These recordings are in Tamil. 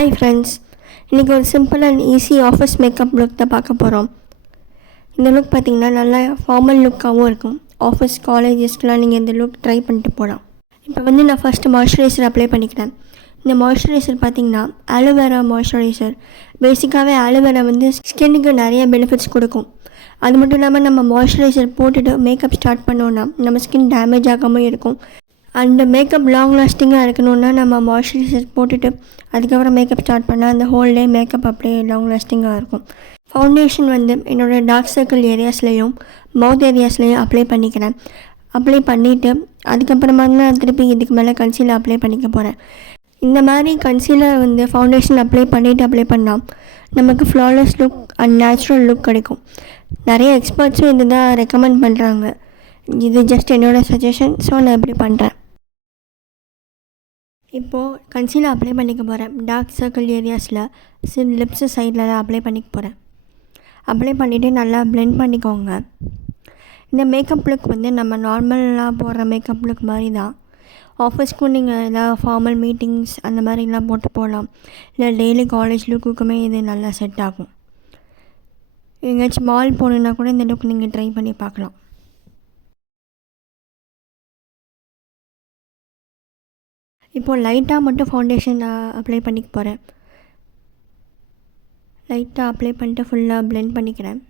ஹாய் ஃப்ரெண்ட்ஸ், இன்றைக்கி ஒரு simple and easy office makeup look தான் பார்க்க போகிறோம். இந்த லுக் பார்த்திங்கன்னா நல்லா ஃபார்மல் லுக்காகவும் இருக்கும். ஆஃபீஸ் காலேஜஸ்க்கெலாம் நீங்கள் இந்த லுக் ட்ரை பண்ணிட்டு போகலாம். இப்போ வந்து நான் ஃபஸ்ட்டு மாய்ஸ்சரைசர் அப்ளை பண்ணிக்கிறேன். இந்த மாய்ஸ்சரைசர் பார்த்திங்கன்னா ஆலோவேரா மாய்ஸ்சரைசர். பேசிக்காகவே ஆலோவேரா வந்து ஸ்கின்னுக்கு நிறைய பெனிஃபிட்ஸ் கொடுக்கும். அது மட்டும் இல்லாமல் நம்ம மாய்ஸ்சரைசர் போட்டுட்டு மேக்கப் ஸ்டார்ட் பண்ணோன்னா நம்ம ஸ்கின் டேமேஜ் ஆகாமல் இருக்கும். அந்த மேக்கப் லாங் லாஸ்டிங்காக இருக்கணுன்னா நம்ம மாய்ஸ்சரைசர் போட்டுட்டு அதுக்கப்புறம் மேக்கப் ஸ்டார்ட் பண்ணால் அந்த ஹோல் டே மேக்கப் அப்படியே லாங் லாஸ்டிங்காக இருக்கும். ஃபவுண்டேஷன் வந்து என்னோடய டார்க் சர்க்கிள் ஏரியாஸ்லேயும் மவுத் ஏரியாஸ்லேயும் அப்ளை பண்ணிக்கிறேன். அப்ளை பண்ணிவிட்டு அதுக்கப்புறமா தான் திருப்பி இதுக்கு மேலே கன்சீலர் அப்ளை பண்ணிக்க போகிறேன். இந்த மாதிரி கன்சீலர் வந்து ஃபவுண்டேஷன் அப்ளை பண்ணால் நமக்கு flawless look and natural look கிடைக்கும். நிறைய எக்ஸ்பர்ட்ஸும் இது தான் ரெக்கமெண்ட் பண்ணுறாங்க. இது ஜஸ்ட் என்னோடய சஜஷன், ஸோ நான் இப்படி பண்ணுறேன். இப்போது கன்சீலர் அப்ளை பண்ணிக்க போகிறேன். டார்க் சர்க்கிள் ஏரியாஸில் லிப்ஸு சைடில் அப்ளை பண்ணிக்க போகிறேன். அப்ளை பண்ணிவிட்டு நல்லா பிளெண்ட் பண்ணிக்கோங்க. இந்த மேக்கப் லுக் வந்து நம்ம நார்மலாக போடுற மேக்கப் லுக் மாதிரி தான். ஆஃபீஸ்க்கும் நீங்கள் ஏதாவது ஃபார்மல் மீட்டிங்ஸ் அந்த மாதிரிலாம் போட்டு போகலாம். இல்லை டெய்லி காலேஜ் லுக்குக்குமே இது நல்லா செட் ஆகும். எங்கேயாச்சும் மால் போகணுன்னா கூட இந்த லுக் நீங்கள் ட்ரை பண்ணி பார்க்கலாம். இப்போது லைட்டாக மட்டும் ஃபவுண்டேஷன் அப்ளை பண்ணிக்க போகிறேன். லைட்டாக அப்ளை பண்ணிட்டு ஃபுல்லாக பிளெண்ட் பண்ணிக்கிறேன்.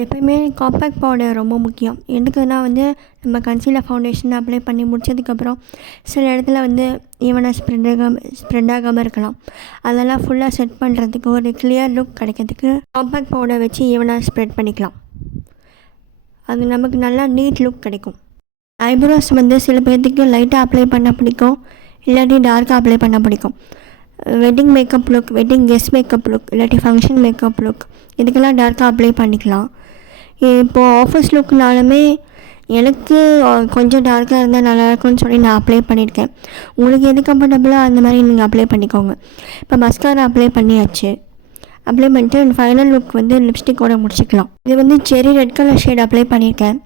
எப்போயுமே காம்பேக்ட் பவுடர் ரொம்ப முக்கியம். எதுக்குன்னா வந்து நம்ம கன்சீலர் ஃபவுண்டேஷன் அப்ளை பண்ணி முடிச்சதுக்கப்புறம் சில இடத்துல வந்து ஈவனாக ஸ்ப்ரெட் ஆகாமல் இருக்கலாம். அதெல்லாம் ஃபுல்லாக செட் பண்ணுறதுக்கு ஒரு கிளியர் லுக் கிடைக்கிறதுக்கு காம்பேக்ட் பவுடர் வச்சு ஈவனாக ஸ்ப்ரெட் பண்ணிக்கலாம். அது நமக்கு நல்லா நீட் லுக் கிடைக்கும். ஐப்ரோஸ் வந்து சில பேர்த்துக்கு லைட்டாக அப்ளை பண்ண பிடிக்கும், இல்லாட்டி டார்க்காக அப்ளை பண்ண பிடிக்கும். Wedding makeup look, wedding guest makeup look, இல்லாட்டி ஃபங்க்ஷன் மேக்கப் லுக், இதுக்கெல்லாம் டார்க்காக அப்ளை பண்ணிக்கலாம். இப்போது ஆஃபீஸ் லுக்குனாலுமே எனக்கு கொஞ்சம் டார்க்காக இருந்தால் நல்லாயிருக்கும்னு சொல்லி நான் அப்ளை பண்ணியிருக்கேன். உங்களுக்கு எது கம்ஃபர்டபுளோ அந்த மாதிரி நீங்கள் அப்ளை பண்ணிக்கோங்க. இப்போ மஸ்காரா அப்ளை பண்ணியாச்சு. அப்ளை பண்ணிட்டு ஃபைனல் லுக் வந்து லிப்ஸ்டிக்கோட முடிச்சிக்கலாம். இது வந்து செரி ரெட் கலர் ஷேட் அப்ளை பண்ணியிருக்கேன்.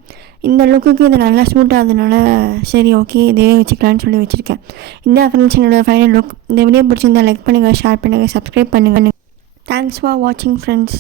இந்த லுக்குக்கு இது நல்லா சூட் ஆகுதுனால சரி ஓகே இதே வச்சுக்கலான்னு சொல்லி வச்சுருக்கேன். இந்த ஃப்ரெண்ட்ஸ் என்னோடய ஃபைனல் லுக். இந்த வீடியோ பிடிச்சிருந்தா லைக் பண்ணுங்கள், ஷேர் பண்ணுங்கள், சப்ஸ்கிரைப் பண்ணுங்கள். தேங்க்ஸ் ஃபார் வாட்சிங் ஃப்ரெண்ட்ஸ்.